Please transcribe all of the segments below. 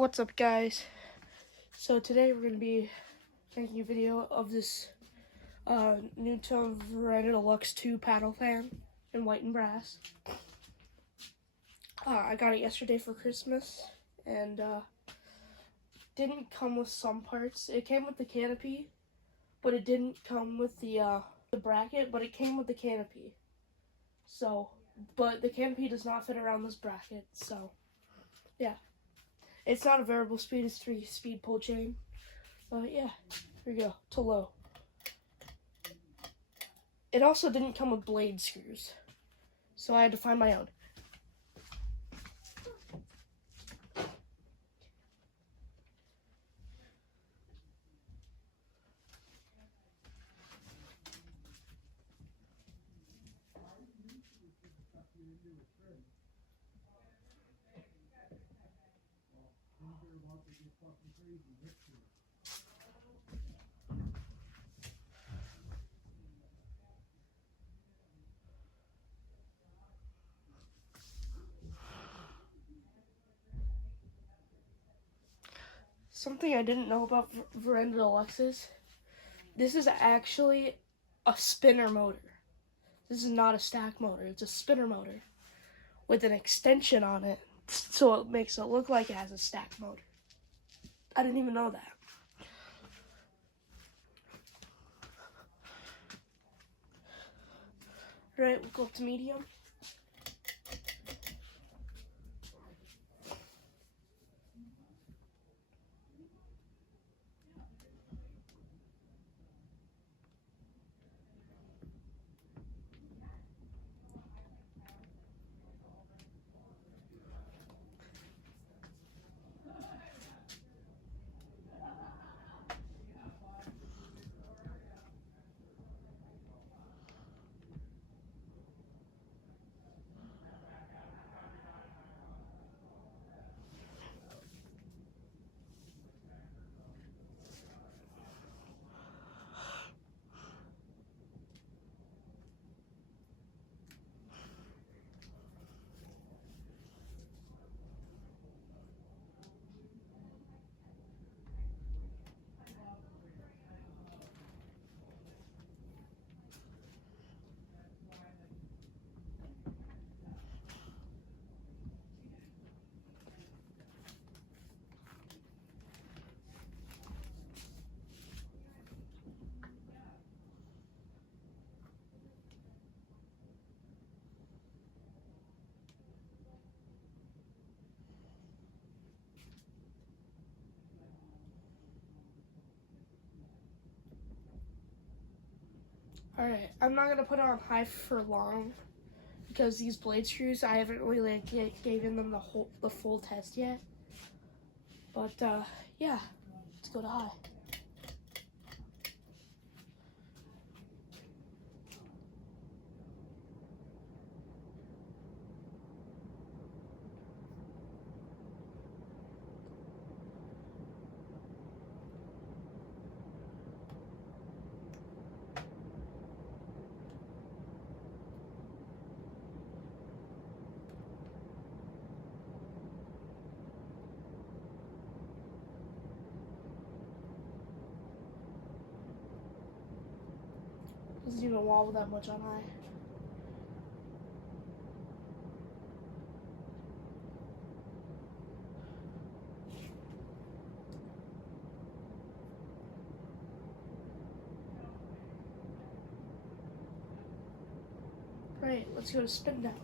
What's up, guys? So today we're going to be making a video of this Nutone Varanda Deluxe 2 paddle fan in white and brass. I got it yesterday for Christmas, and didn't come with some parts. It came with the canopy, but it didn't come with the bracket, but it came with the canopy. So, but the canopy does not fit around this bracket, so yeah. It's not a variable speed, it's 3-speed pull chain. But yeah, here we go, to low. It also didn't come with blade screws, so I had to find my own. Something I didn't know about Varanda Deluxes, this is actually a spinner motor. This is not a stack motor, it's a spinner motor with an extension on it, so it makes it look like it has a stack motor. I didn't even know that. Right, we'll go up to medium. Alright, I'm not going to put it on high for long because these blade screws, I haven't really given them the full test yet. But yeah, let's go to high. Doesn't even wobble that much on high. Right, let's go to spin down.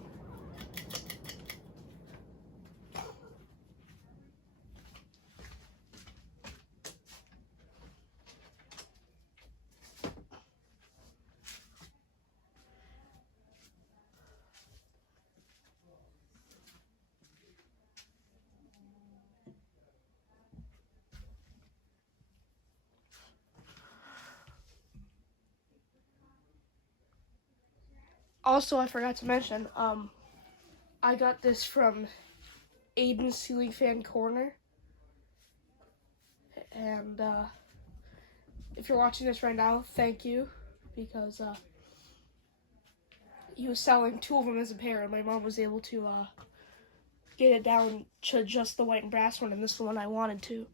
Also, I forgot to mention, I got this from Aiden's Ceiling Fan Corner. And if you're watching this right now, thank you, because he was selling 2 of them as a pair, and my mom was able to get it down to just the white and brass one, and this is the one I wanted to.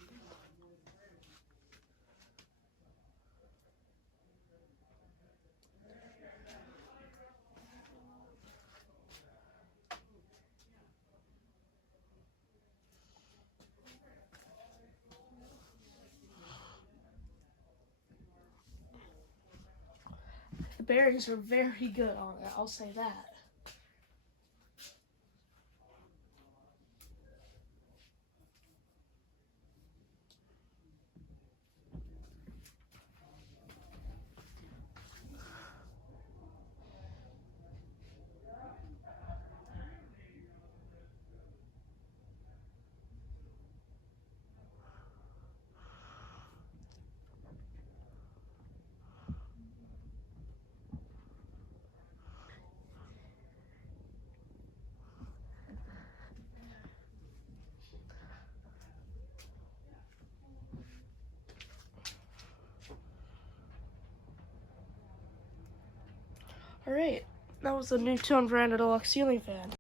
The bearings are very good on it, I'll say that. Alright, that was the Nutone Veranda Deluxe ceiling fan.